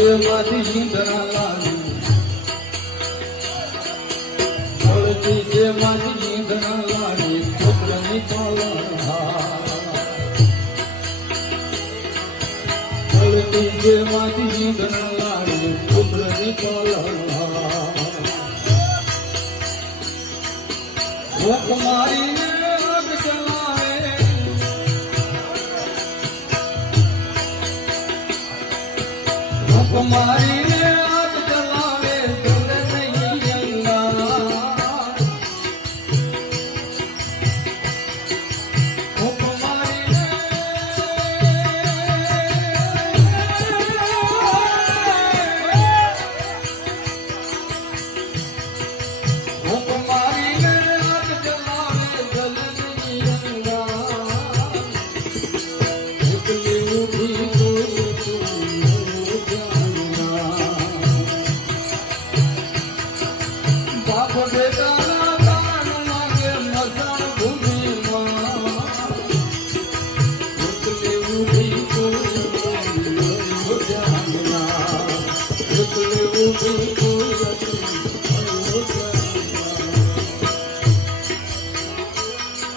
ઈંધણા લાડી મળતી જે મારી ઈંધણા લાડી પુત્રની પાલનહાર. મળતી જે મારી પુત્રની મારી com Marília.